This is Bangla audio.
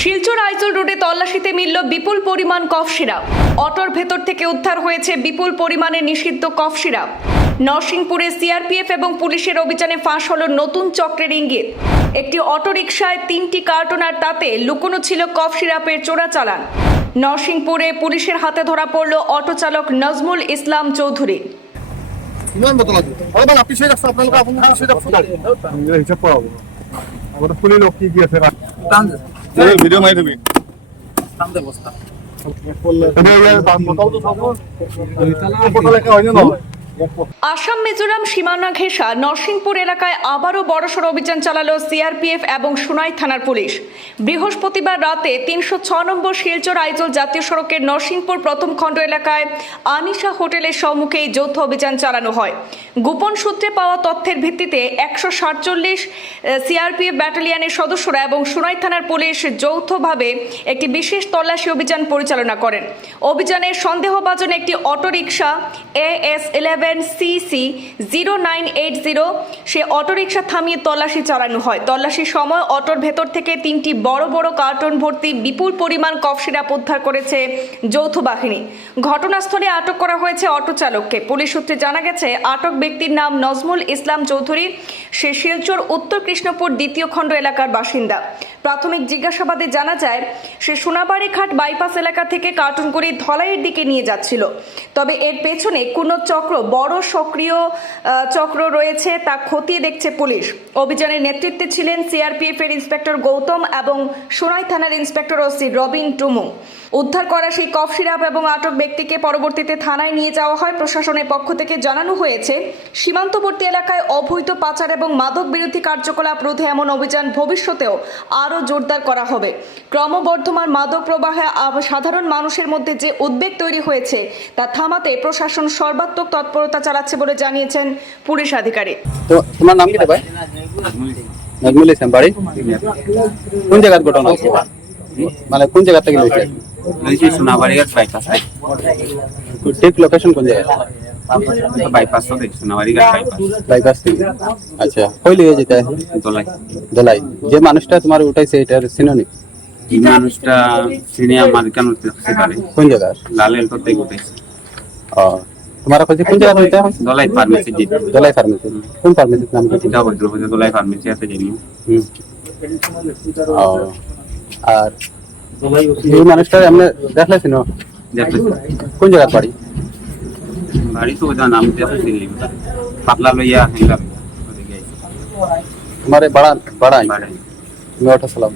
শিলচর আইজল রোডে তল্লাশিতে মিলল বিপুল পরিমাণ কফ সিরাপ। অটোর ভেতর থেকে উদ্ধার হয়েছে বিপুল পরিমাণে নিষিদ্ধ কফ সিরাপ। নরসিংপুরে সিআরপিএফ এবং পুলিশের অভিযানে ফাঁস হলো নতুন চক্রের ইঙ্গিত। একটি অটোরিকশায় তিনটি কার্টন আর তাতে লুকোনো ছিল কফ সিরাপের চোরাচালান নরসিংপুরে পুলিশের হাতে ধরা পড়ল অটো চালক নজমুল ইসলাম চৌধুরী। আগতে শুনি লওক কি কি व्हिडिओ माहिती मी सांगतो बसता. আসাম, মিজোরাম, সীমানা ঘেঁষা, নরসিংপুর এলাকায় আবারও বড়সড় অভিযান চালালো সিআরপিএফ এবং সোনাই থানার পুলিশ। বৃহস্পতিবার রাতে তিনশো ছ নম্বর শিলচর আইজল জাতীয় সড়কের নরসিংপুর প্রথম খণ্ড এলাকায় আনিশা হোটেলের সম্মুখে এই যৌথ অভিযান চালানো হয়। গোপন সূত্রে পাওয়া তথ্যের ভিত্তিতে একশো সাতচল্লিশ সিআরপিএফ ব্যাটালিয়নের সদস্যরা এবং সোনাই থানার পুলিশ যৌথভাবে একটি বিশেষ তল্লাশি অভিযান পরিচালনা করেন। অভিযানের সন্দেহভাজন একটি autorickshaw A S eleven CC zero nine eight zero say autorickshaw থামিয়ে তল্লাশি চালানো হয়। তল্লাশির সময় অটোর ভেতর থেকে তিনটি বড় বড় কার্টন ভর্তি বিপুল পরিমাণ কফ সিরাপ উদ্ধার করেছে যৌথ বাহিনী। ঘটনাস্থলে আটক করা হয়েছে অটো চালককে। পুলিশ সূত্রে জানা গেছে, আটক ব্যক্তির নাম নজমুল ইসলাম চৌধুরী। সে শিলচর উত্তর কৃষ্ণপুর দ্বিতীয় খণ্ড এলাকার বাসিন্দা। প্রাথমিক জিজ্ঞাসাবাদে জানা যায়, সে সোনাবাড়ি ঘাট বাইপাস এলাকা থেকে কার্টুন করে ধলাইয়ের দিকে নিয়ে যাচ্ছিল। তবে এর পেছনে কোনো চক্র বড় সক্রিয় চক্র রয়েছে, তা খতিয়ে দেখছে পুলিশ। অভিযানের নেতৃত্বে ছিলেন সিআরপিএফ এর ইন্সপেক্টর গৌতম এবং সোনাই থানার ইন্সপেক্টর ওসি রবিন টুমু। উদ্ধার করা সেই কফ সিরাপ এবং আটক ব্যক্তিকে পরবর্তীতে থানায় নিয়ে যাওয়া হয়। প্রশাসনের পক্ষ থেকে জানানো হয়েছে, সীমান্তবর্তী এলাকায় অবৈধ পাচার এবং মাদক বিরোধী কার্যকলাপ রোধে এমন অভিযান ভবিষ্যতেও আরও জোরদার করা হবে। ক্রমবর্ধমান মাদক প্রবাহে সাধারণ মানুষের মধ্যে যে উদ্বেগ তৈরি হয়েছে, তা থামাতে প্রশাসন সর্বাত্মক তৎপরতা চালাচ্ছে বলে জানিয়েছেন পুলিশ আধিকারিক। তো তোমার নাম কি ভাই? নাজমুল ইসলাম বাড়ি? কোন জায়গার ঘটনা? হয়েছে মানে কোন জায়গা থেকে লইছে লইছি সোনাবাড়িঘাট বাইপাস ঠিক লোকেশন কোন জায়গা বাইপাস তো দেখছি সোনাবাড়িঘাট বাইপাস বাইপাস থেকে। আচ্ছা কই লিয়ে যেতে? দোলাই। দলাই। যে মানুষটা তোমার উঠাইছে এটার সিনোনি এই মানুষটা আমার কেন পারে। কোন জায়গার? লাল এলটো থেকে উঠেছে। ও তোমার কাছে কোন জায়গা হইতে? দোলাই ফার্মেসি যেতে দলাই ফার্মেসি। কোন ফার্মেসির নাম কি এটা বৈদ্য বৈদ্য দোলাই ফার্মেসি আছে জানি। হুম। আর এই মানুষটা আমরা দেখলে চিনো? যাতে কোন জায়গার বাড়ি? বাড়ি তো ওটা নাম যাতে চিনি। পাতলা লইয়া ওদিকে তোমার বাড়া বাড়াই। বাড়াই। তুমি ওটা সালাম।